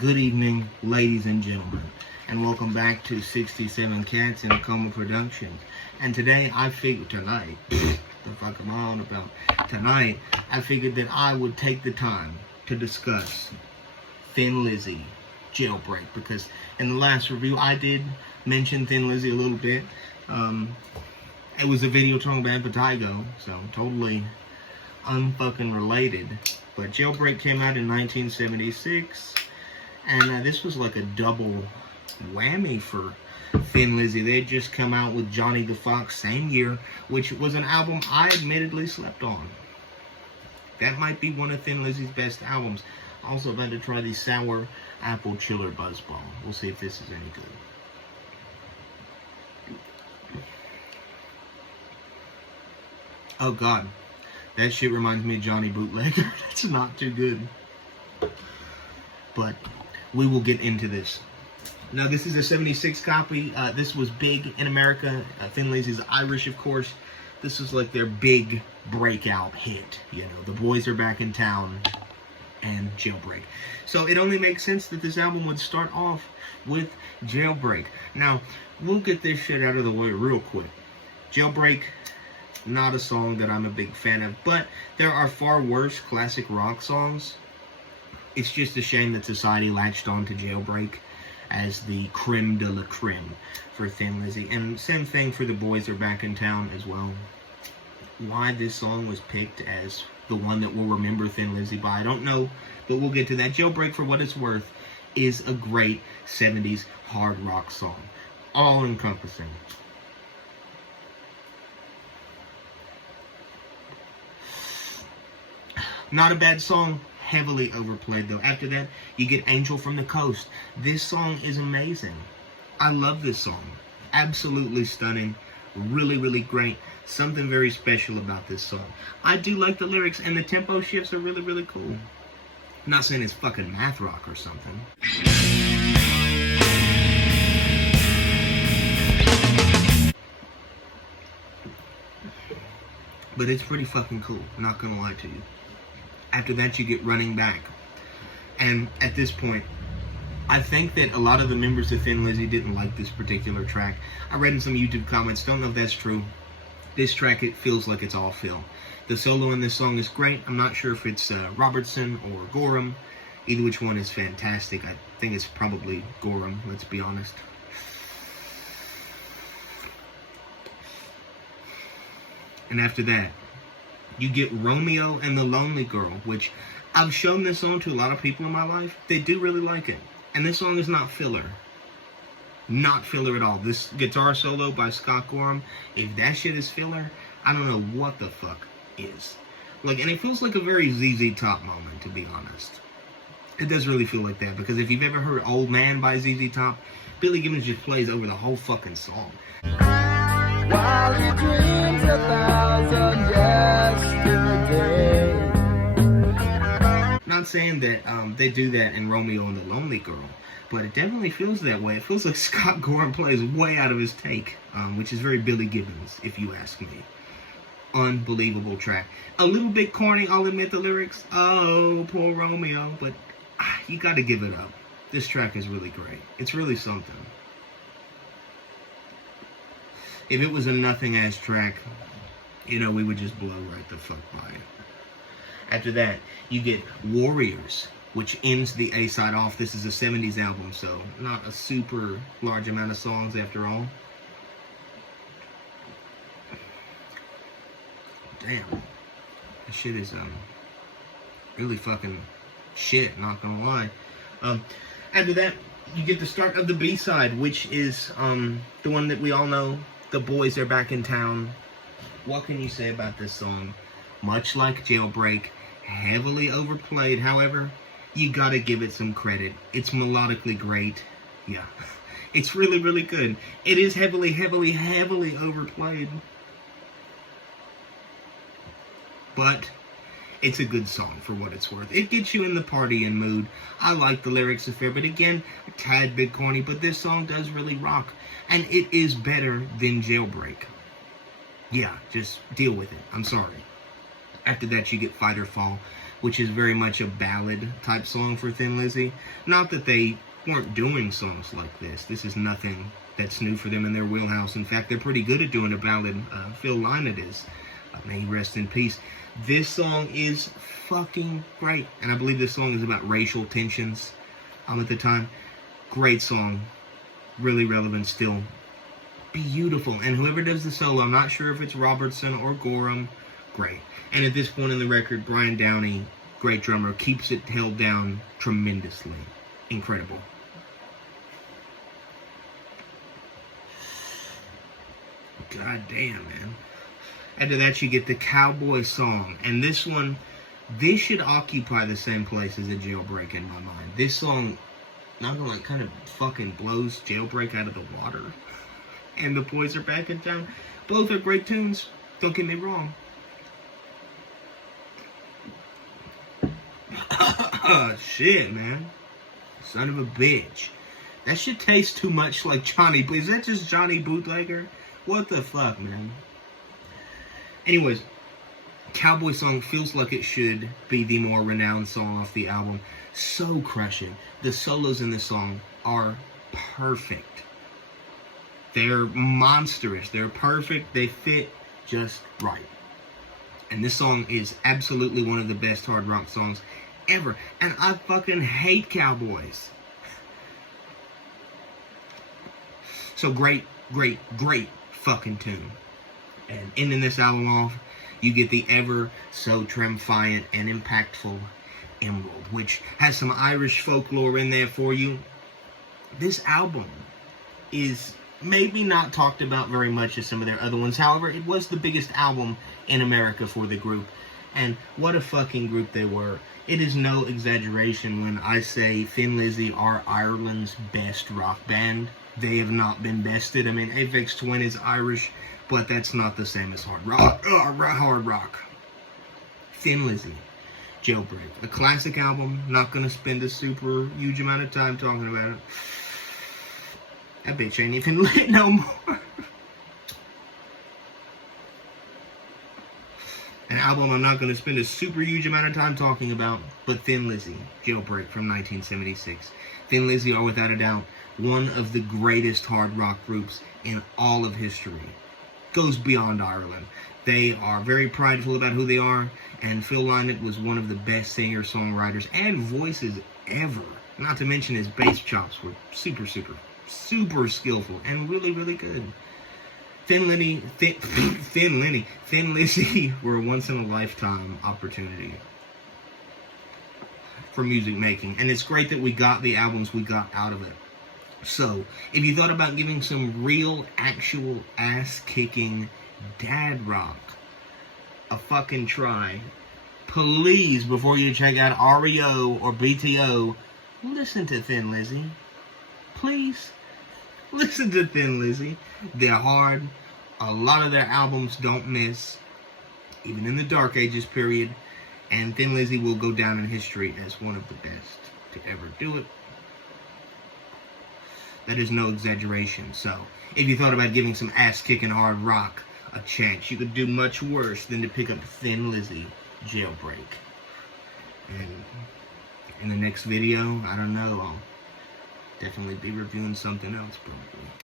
Good evening, ladies and gentlemen, and welcome back to 67 Cats in a Coma Productions. And today, I figured I figured that I would take the time to discuss Thin Lizzy, Jailbreak, because in the last review, I did mention Thin Lizzy a little bit. It was a video talking about Impetigo, so totally unfucking related. But Jailbreak came out in 1976, and this was like a double whammy for Thin Lizzy. They had just come out with Johnny the Fox same year, which was an album I admittedly slept on. That might be one of Thin Lizzy's best albums. Also, I've had to try the Sour Apple Chiller Buzzball. We'll see if this is any good. Oh God, that shit reminds me of Johnny Bootlegger. That's not too good. But we will get into this. Now, this is a 76 copy. This was big in America. Thin Lizzy's Irish, of course. This was like their big breakout hit. You know, The Boys Are Back in Town and Jailbreak. So it only makes sense that this album would start off with Jailbreak. Now, we'll get this shit out of the way real quick. Jailbreak, not a song that I'm a big fan of, but there are far worse classic rock songs. It's just a shame that society latched on to Jailbreak as the creme de la creme for Thin Lizzy. And same thing for The Boys Are Back in Town as well. Why this song was picked as the one that we'll remember Thin Lizzy by, I don't know, but we'll get to that. Jailbreak, for what it's worth, is a great 70s hard rock song. All-encompassing. Not a bad song, heavily overplayed though. After that, you get Angel from the Coast. This song is amazing. I love this song. Absolutely stunning. Really, really great. Something very special about this song. I do like the lyrics, and the tempo shifts are really, really cool. I'm not saying it's fucking math rock or something. But it's pretty fucking cool, not gonna lie to you. After that, you get Running Back. And at this point, I think that a lot of the members of Thin Lizzy didn't like this particular track. I read in some YouTube comments, don't know if that's true. This track, it feels like it's all Phil. The solo in this song is great. I'm not sure if it's Robertson or Gorham. Either which one is fantastic. I think it's probably Gorham, let's be honest. And after that, you get Romeo and the Lonely Girl, which I've shown this song to a lot of people in my life. They do really like it. And this song is not filler. Not filler at all. This guitar solo by Scott Gorham, if that shit is filler, I don't know what the fuck is. Like, and it feels like a very ZZ Top moment, to be honest. It does really feel like that, because if you've ever heard Old Man by ZZ Top, Billy Gibbons just plays over the whole fucking song. While he dreams 1,000 yesterday. Not saying that they do that in Romeo and the Lonely Girl, but it definitely feels that way. It feels like Scott Gorham plays way out of his take, which is very Billy Gibbons, if you ask me. Unbelievable track. A little bit corny, I'll admit the lyrics. Oh, poor Romeo, but you gotta give it up. This track is really great. It's really something. If it was a nothing-ass track, you know, we would just blow right the fuck by it. After that, you get Warriors, which ends the A-side off. This is a 70s album, so not a super large amount of songs after all. Damn. This shit is, really fucking shit, not gonna lie. After that, you get the start of the B-side, which is, the one that we all know. The Boys Are Back in Town. What can you say about this song? Much like Jailbreak, heavily overplayed. However, you gotta give it some credit. It's melodically great. Yeah. It's really, really good. It is heavily, heavily, heavily overplayed. But it's a good song for what it's worth. It gets you in the partying mood. I like the lyrics a fair bit. Again, a tad bit corny, but this song does really rock. And it is better than Jailbreak. Yeah, just deal with it. I'm sorry. After that, you get Fight or Fall. which is very much a ballad type song for Thin Lizzy. Not that they weren't doing songs like this. This is nothing that's new for them in their wheelhouse. In fact, they're pretty good at doing a ballad. Phil Lynott is. May he rest in peace. This song is fucking great. And I believe this song is about racial tensions at the time. Great song. Really relevant still. Beautiful. And whoever does the solo, I'm not sure if it's Robertson or Gorham. Great. And at this point in the record, Brian Downey, great drummer, keeps it held down tremendously. Incredible. God damn, man. After that, you get the Cowboy Song. And this one, this should occupy the same place as a Jailbreak in my mind. This song, not gonna like, kind of fucking blows Jailbreak out of the water. And the boys are back in town. Both are great tunes. Don't get me wrong. Shit, man. Son of a bitch. That shit tastes too much like Johnny. Is that just Johnny Bootlegger? What the fuck, man? Anyways, Cowboy Song feels like it should be the more renowned song off the album. So crushing. The solos in this song are perfect. They're monstrous. They're perfect. They fit just right. And this song is absolutely one of the best hard rock songs ever. And I fucking hate cowboys. So great, great, great fucking tune. And ending this album off, you get the ever so triumphant and impactful Emerald, which has some Irish folklore in there for you. This album is maybe not talked about very much as some of their other ones. However, it was the biggest album in America for the group. And what a fucking group they were. It is no exaggeration when I say Thin Lizzy are Ireland's best rock band. They have not been bested. I mean, Aphex Twin is Irish, but that's not the same as hard rock. Hard rock. Thin Lizzy, Jailbreak. A classic album. Not going to spend a super huge amount of time talking about it. That bitch ain't even lit no more. An album I'm not going to spend a super huge amount of time talking about, but Thin Lizzy, Jailbreak from 1976. Thin Lizzy are without a doubt one of the greatest hard rock groups in all of history. Goes beyond Ireland. They are very prideful about who they are, and Phil Lynott was one of the best singer-songwriters and voices ever. Not to mention his bass chops were super skillful and really, really good. Thin Lizzy were a once-in-a-lifetime opportunity for music making. And it's great that we got the albums we got out of it. So, if you thought about giving some real, actual, ass-kicking dad rock a fucking try, please, before you check out REO or BTO, listen to Thin Lizzy. Please. Listen to Thin Lizzy. They're hard. A lot of their albums don't miss, even in the Dark Ages period. And Thin Lizzy will go down in history as one of the best to ever do it. That is no exaggeration. So, if you thought about giving some ass-kicking hard rock a chance, you could do much worse than to pick up Thin Lizzy, Jailbreak. And in the next video, I don't know, I'll definitely be reviewing something else, probably.